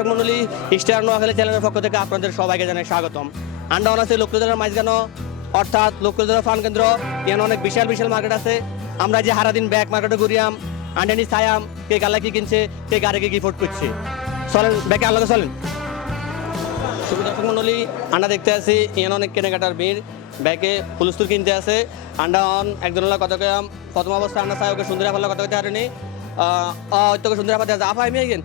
দর্শক মন্ডলী, স্টার নোয়াখালী চ্যানেলের পক্ষ থেকে আপনাদের সবাইকে জানাই স্বাগতম। আমরা আছি লক্ষ্মীজোড়ার মাঝখানো, অর্থাৎ লক্ষ্মীজোড়া ফান কেন্দ্র। এখানে অনেক বিশাল বিশাল মার্কেট আছে। আমরা যে সারাদিন ব্যাক মার্কেটে ঘুরিয়াম, আন্ডানি ছায়াম, কে গালা কি কিনছে, কে গাড়িকে কি ফোট করছে। চলেন ব্যাকে আলাদা চলেন। দর্শক মন্ডলী, আমরা দেখতে আছি এখানে অনেক কেনাকাটার ভিড়। ব্যাগে ফুলস্তুর কিনতে আছে। আন্ডা অন একজনের কথা কয়াম, প্রথম অবস্থায় আন্ডা ছায়া ওকে সুন্দর ভালো কথা কইতে পারেনি। তোকে সুন্দর আপাতে আছে। আফা আমি গেন,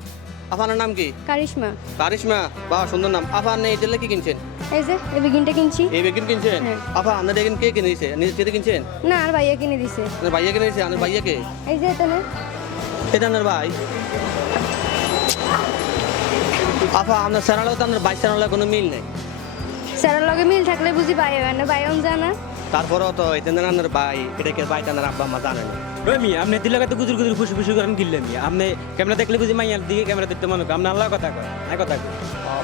আফানের নাম কি? কারিশমা। কারিশমা, বাহ সুন্দর নাম। আফা আপনি এই তেলে কি কিনছেন? এই যে এই বেগিনটা কিনছি। এই বেগিন কিনছেন? হ্যাঁ। আফা আপনাদের এখানে কে কিনে দিয়েছে? নিজে চেতে কিনছেন? না, আর ভাইয়া কিনে দিছে। আপনার ভাইয়া কিনে দিয়েছে? আপনার ভাইয়া কে? এই যে এখানে। এটা আপনার ভাই? আফা আপনার স্যারালো তো আপনার ভাই স্যারালো কোনো মিল নেই। স্যারের লগে মিল থাকলে বুঝি ভাই হয় না, ভাই অন জানা। তারপরেও তো এটা আপনার ভাই, এটাকে ভাই টানার আব্বা আম্মা জানেন। ওই মিয়া আপনি দিলে তো গুজুর গুজুর খুশি খুশি করেন গিললেন মিয়া। আপনি ক্যামেরা দেখলে বুঝি মাইয়ার দিকে ক্যামেরা দেখতে মনে করেন। আপনি আল্লাহ কথা কয়, না কথা কয়।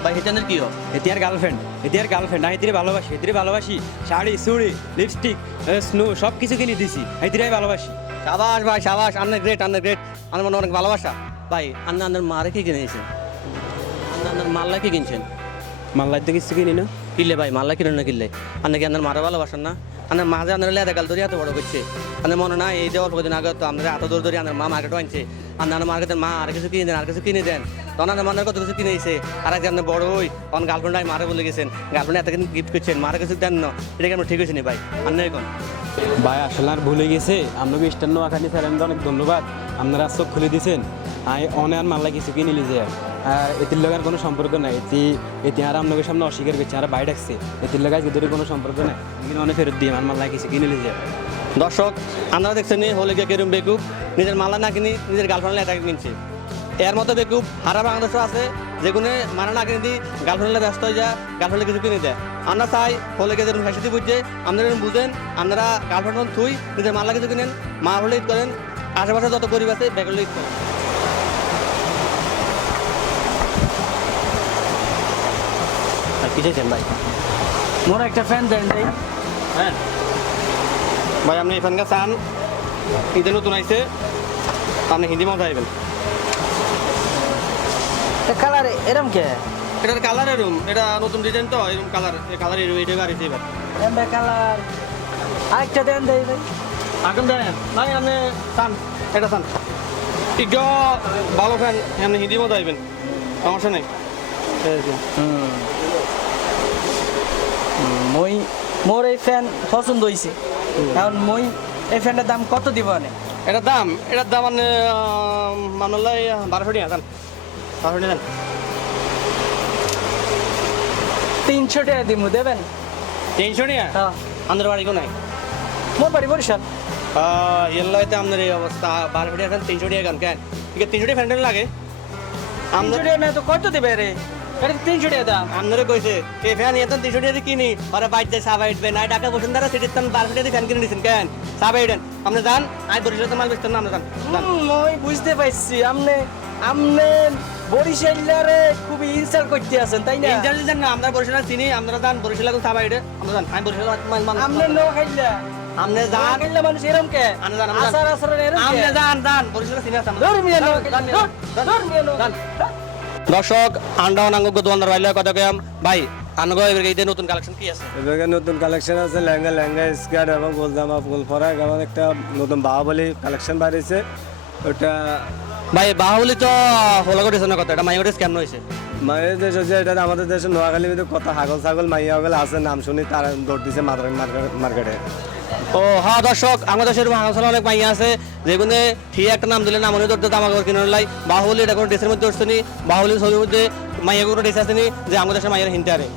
ভাই হেটানের কি হয়? এতিয়ার গার্লফ্রেন্ড আইতিরে ভালোবাসি শাড়ি চুড়ি লিপস্টিক স্নো সব কিছু কিনে দিছি। আইতিরাই ভালোবাসি। সাবাস ভাই সাবাস, আপনার গ্রেট, আপনার গ্রেট। আমার মনে অনেক ভালোবাসা। ভাই আপনার মারে কি কিনে দিয়েছেন? আপনার মাল্লা কি কিনছেন? মাল্লাই তো কিছু কিনি না। কিনলে ভাই মাল্লা কিনে না কিনলে আপনি কি আপনার মারে ভালোবাসেন না? আপনার মাঝে আপনার লেদা গাল ধরে এত বড় করছে। আপনার মনে না এই যে অল্প দিন আগে তো আপনার এত দূর ধরে আপনার মা মার্কেট আনছে। আপনার মার্কেটের মা আর কিছু কিনে দেন, আর কিছু কিনে দেন। তখন আপনার মনের কত কিছু কিনে দিয়েছে। আর আজকে আপনার বড় হই তখন গার্লফ্রেন্ড মারে বলে গেছেন, গার্লফ্রেন্ড এত কিন্তু গিফট করছেন, মারে কিছু দেন না। এটা কি আপনার ঠিক হয়েছে নি ভাই? আপনার এখন ভাই আসলে আর ভুলে গেছে। আপনাকে স্টার নোয়াখালী চ্যানেলটা অনেক ধন্যবাদ। আপনারা চোখ খুলে দিয়েছেন। অনে আর মাল্লা কিছু কিনে নিয়েছে। এটির লগে আর কোনো সম্পর্ক নাই। এটি আর আপনাকে সামনে অস্বীকার করছে, আর বাইরে ডাকছে। এটির লগে আজকে কোনো সম্পর্ক নাই। কিন্তু অনেক ফেরত দিয়ে আমার মাল্লা কিছু কিনে নিয়েছে। দর্শক আপনারা দেখছেন হলে গিয়ে কেরম বেকুব, নিজের মাল্লা না কিনি নিজের গার্লফ্রেন্ড এটাকে কিনছে। এর মতো বেকুব হারা বাংলাদেশও আছে, যেগুলো মানা না কিনে দিই গার্লফ্রেন্ডে ব্যস্ত হয়ে যায়, গার্লফ্রেন্ডে কিছু কিনে দেয়। আমরা চাই হলে গিয়ে যেরকম ফ্যাসিটি বুঝছে আপনারা বুঝেন, আপনারা গার্লফ্রেন্ড থুই নিজের মাল্লা কিছু কিনেন, মা হলে ঈদ করেন, আশেপাশে যত গরিব আছে ব্যাগুলো ঈদ করেন। আর কি চাইছেন ভাই? মোর একটা ফ্যান দেন দেই। হ্যাঁ ভাই, আপনি এখানকার চান ঈদে নতুন আইসে, আপনি হিন্দি মতো আইবেন। কালার এরম কে? এটার কালার এরকম, এটা নতুন ডিজাইন তো এরকম কালার, এই কালার এরকম এটা গাড়িছে এবার। এমবে কালার আরেকটা দেন দেই ভাই। এখন দেন ভাই, আপনি চান এটা চান একটু ভালো ফ্যান, আপনি হিন্দি মতো আইবেন, সমস্যা নেই। মই মোর এই ফ্যান পছন্দ হইছে। এখন মই এই ফ্যানটার দাম কত দিব না? এটার দাম মানে মানলাই 1200 টাকা। চান 1200 টাকা দেন। 300 টাকা দিব, দেবেন? 300 টাকা? হ্যাঁ। আমাদের বাড়ি কোন নাই? মোর বাড়ি বরিশাল। এল্লাইতে আপনার এই অবস্থা। 1200 টাকা খান, 300 টাকা খান কেন? ঠিক আছে 300 টাকা ফ্যান লাগে। 300 টাকা না তো কত দেবে রে? এটা 300 টাকা দাম। আপনারা কইছে এই ফ্যান এত 300 টাকা কিনি, আরে বাইতে সাবাইটবে না টাকা বসুন্ধরা সিটির তান 1200 টাকা ফ্যান কিনে নিছেন কেন? সাবাইডেন আপনি যান, আই বরিশালে মাল বেচতেন না, আপনি যান। মই বুঝতে পারছি আমনে বরিশালারে খুবই ইনসাল্ট করতে আছেন, তাই না? ইন্টেলিজেন্ট না, আমরা বরিশালে চিনি, আপনারা যান বরিশালে কোন সাবাইডে, আমরা যান। আমি বরিশালে মাল আমনে নো খাইলা, আপনি নো যান, খাইলা মানুষ এরম কে? আপনি যান, আসার আসার এরম কে? আপনি যান বরিশালে চিনি আছে। ধর্মীয় নো ধর্মীয় নো। দর্শক আন্ডা অনাঙ্গ দোকানদার ভাইলা কথা কয়াম ভাই, আনগো এবারে এই নতুন কালেকশন কি আছে? এবারে নতুন কালেকশন আছে লেহেঙ্গা স্কার্ট এবং গোলজামা ফুল ফরাক এবং একটা নতুন বাহুবলী কালেকশন বাড়িয়েছে ওটা। ভাই বাহুবলী তো ফলো করেছে না কথা, এটা মাইগরে স্ক্যাম হয়েছে। মায়ের দেশ হচ্ছে এটা আমাদের দেশে নোয়াখালীর মধ্যে কত হাগল ছাগল মাইয়া হগল আছে, নাম শুনি তারা দৌড় দিছে মার্কেটে। ও হ্যাঁ দর্শক, আমাদের দেশের হাগলছালা অনেক মাইয়া আছে, যেগুলো ঠিক একটা নাম দিলে নাম ধরতে দামাগর কিনে লাই। বাহুবলী এটা কোনো ড্রেসের মধ্যে উঠছে নি, বাহুবলী ছবির মধ্যে মাইয়া কোনো ড্রেস আছে নি যে আমাদের দেশের মাইয়ার হিনতে আরে।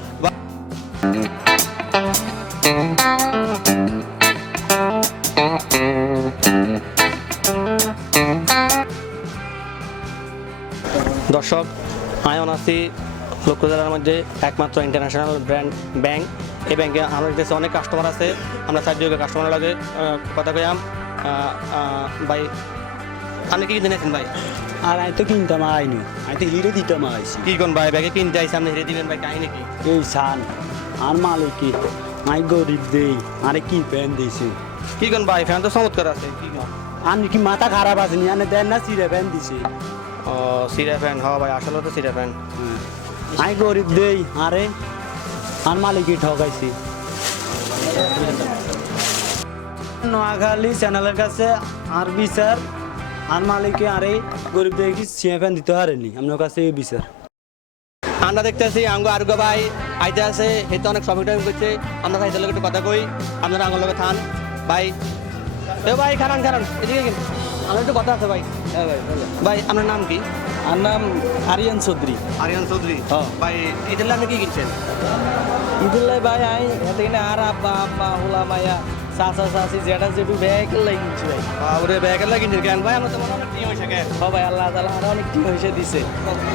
দর্শক আয়ন আছি লক্ষ্মীজোড়ার মধ্যে একমাত্র ইন্টারন্যাশনাল ব্র্যান্ড ব্যাংক। এই ব্যাংকে আমাদের দেশে অনেক কাস্টমার আছে, আমরা চারদিকে কাস্টমার লাগে কথা কইয়াম। ভাই আপনি কি কিনেছেন ভাই? আর আমি তো কিনতাম আইনি, আমি তো হিরে দিতাম আইসি। কি কোন ভাই ব্যাগে কিনতে আইসি, আপনি হেরে দিবেন ভাই, কাহিনী কি? এই সান আর মালিক কি মাই গরিব দেই আরে কি প্যান দিছে। কি কোন ভাই, ফ্যান তো চমৎকার আছে। কি কোন আর কি মাথা খারাপ আছে নি, আনে দেন না চিরে প্যান দিছে। ও সিরা ফ্যান হ ভাই আসলে তো সিরা ফ্যান আমি গরিব দেই আরে আর মালিকই ঠকাইছি নোয়াখালী চ্যানেলের কাছে আর বিচার আর মালিকে আরে গরিব দেই কি সিএ ফ্যান দিতে পারেনি আপনার কাছে এই বিচার আমরা দেখতেছি আঙ্গো আরগো ভাই আইতে আছে হেতে অনেক শপিং টাইম করছে আমরা ভাই একটু কথা কই আপনারা আঙ্গুর লগে থান ভাই এ ভাই খারান এদিকে কিন আমার একটু কথা আছে ভাই হ্যাঁ ভাই ভাই আপনার নাম কি আর নাম আরিয়ান চৌধুরী আরিয়ান চৌধুরী হ্যাঁ। ভাই এদের আপনি কি কিনছেন ইদুল্লাই ভাই আই এতে কিনা আর আব্বা আম্মা হুলা মায়া চাচা চাচি যেটা যেটু ব্যাগ লাগিয়েছি ভাই ওরে ব্যাগের লাগে কিনছেন কেন ভাই আমরা তো মনে হয় টিম হয়েছে কেন হ ভাই আল্লাহ তালা আর অনেক টিম হয়েছে দিছে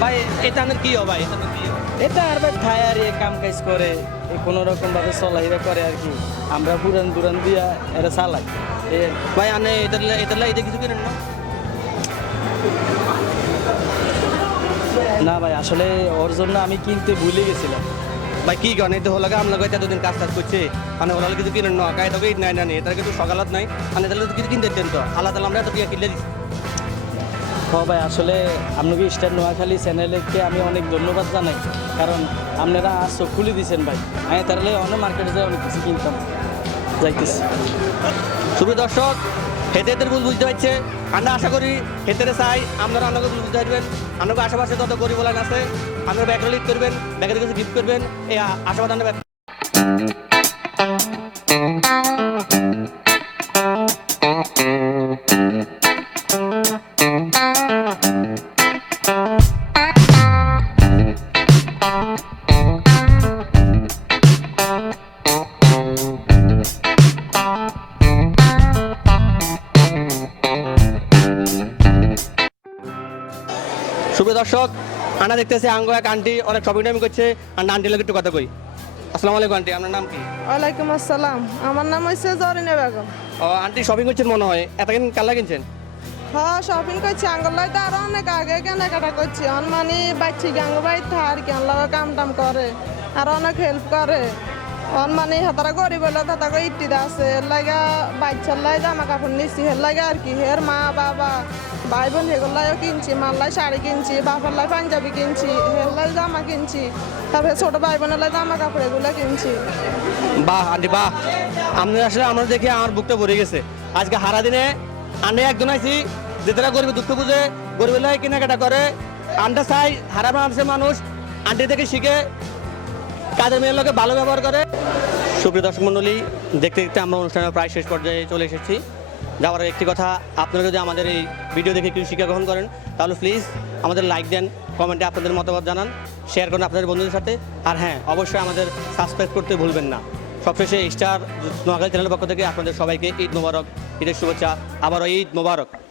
ভাই এটা আপনার কি ভাই এটা আপনার কি এটা আর ভাই খায় আর কাম কাজ করে কোনো রকম ভাবে চলাইরা করে আর কি আমরা পুরান দুরান দিয়া এটা চালাই ভাই আপনি এদের লাগে কিছু কিনেন না না ভাই আসলে ওর জন্য আমি কিনতে ভুলে গেছিলাম ভাই কি কারণ এই তো হলো আমরা এতদিন কাজ করছে মানে ওরা কিছু কিনেন না কাজ তোকে নাই না এটা কিন্তু সকালত নাই মানে তাহলে তো কিছু কিনতে দেন তো আল্লাহ তালা আমরা তো কিনলে দিচ্ছি হ ভাই আসলে আপনাকে স্টার নোয়াখালী চ্যানেলকে আমি অনেক ধন্যবাদ জানাই কারণ আপনারা আজ চোখ খুলে দিয়েছেন ভাই আমি তাহলে অনেক মার্কেটে যাই অনেক কিছু কিনতাম যাইতেছি শুভ দর্শক হেতেদের ভুল বুঝতে পারছে আমরা আশা করি হেতেরে চাই আপনারা আপনাকে ভুল বুঝতে পারবেন আপনাকে আশেপাশে যত গরিব লাইন আছে আপনারা ব্যাগ লিড করবেন ব্যাগের কিছু গিফট করবেন এই আশাবাদ আমরা শুভ দর্শক আনা দেখতেছি আঙ্গো এক আন্টি অনেক শপিং টাইম করছে আর আন্টির লোক একটু কথা কই আসসালামু আলাইকুম আন্টি আপনার নাম কি ওয়ালাইকুম আসসালাম আমার নাম হচ্ছে জরিনা বেগম ও আন্টি শপিং করছেন মনে হয় এতদিন কাল্লা কিনছেন হ্যাঁ শপিং করছি আঙ্গলাই তো আরো অনেক আগে কেনাকাটা করছি মানে বাচ্চি গাঙ্গ বাই থার কেন লাগে কাম টাম করে আর অনেক হেল্প করে মানে হাতারা গরিব হলে তাকে ইটিতে আছে এর লাগা বাচ্চার লাই জামা কাপড় নিচ্ছি এর লাগে আর কি হের মা বাবা ভাই বোন সেগুলাইও কিনছি মাল্লাই শাড়ি কিনছি বাবার লাই পাঞ্জাবি কিনছি হের লাই জামা কিনছি তারপরে ছোট ভাই বোনের লাই জামা কাপড় এগুলো কিনছি বাহ আন্টি বাহ আপনি আসলে আমরা দেখে আমার বুকটা ভরে গেছে আজকে হারা দিনে আন্ডে একজন আইছি যে তারা গরিব দুঃখ বুঝে গরিবের লাই কেনাকাটা করে আন্ডা চাই হারা মানুষের মানুষ আন্টি থেকে শিখে কাজের মেয়ের লোকে ভালো ব্যবহার করে সুপ্রিয় দর্শক মণ্ডলী দেখতে দেখতে আমরা অনুষ্ঠানের প্রায় শেষ পর্যায়ে চলে এসেছি যাওয়ার একটি কথা আপনারা যদি আমাদের এই ভিডিও দেখে কিছু শিক্ষা গ্রহণ করেন তাহলে প্লিজ আমাদের লাইক দেন কমেন্টে আপনাদের মতামত জানান শেয়ার করেন আপনাদের বন্ধুদের সাথে আর হ্যাঁ অবশ্যই আমাদের সাবস্ক্রাইব করতে ভুলবেন না সবশেষে স্টার নোয়াখালী চ্যানেলের পক্ষ থেকে আপনাদের সবাইকে ঈদ মোবারক ঈদের শুভেচ্ছা আবারও ঈদ মোবারক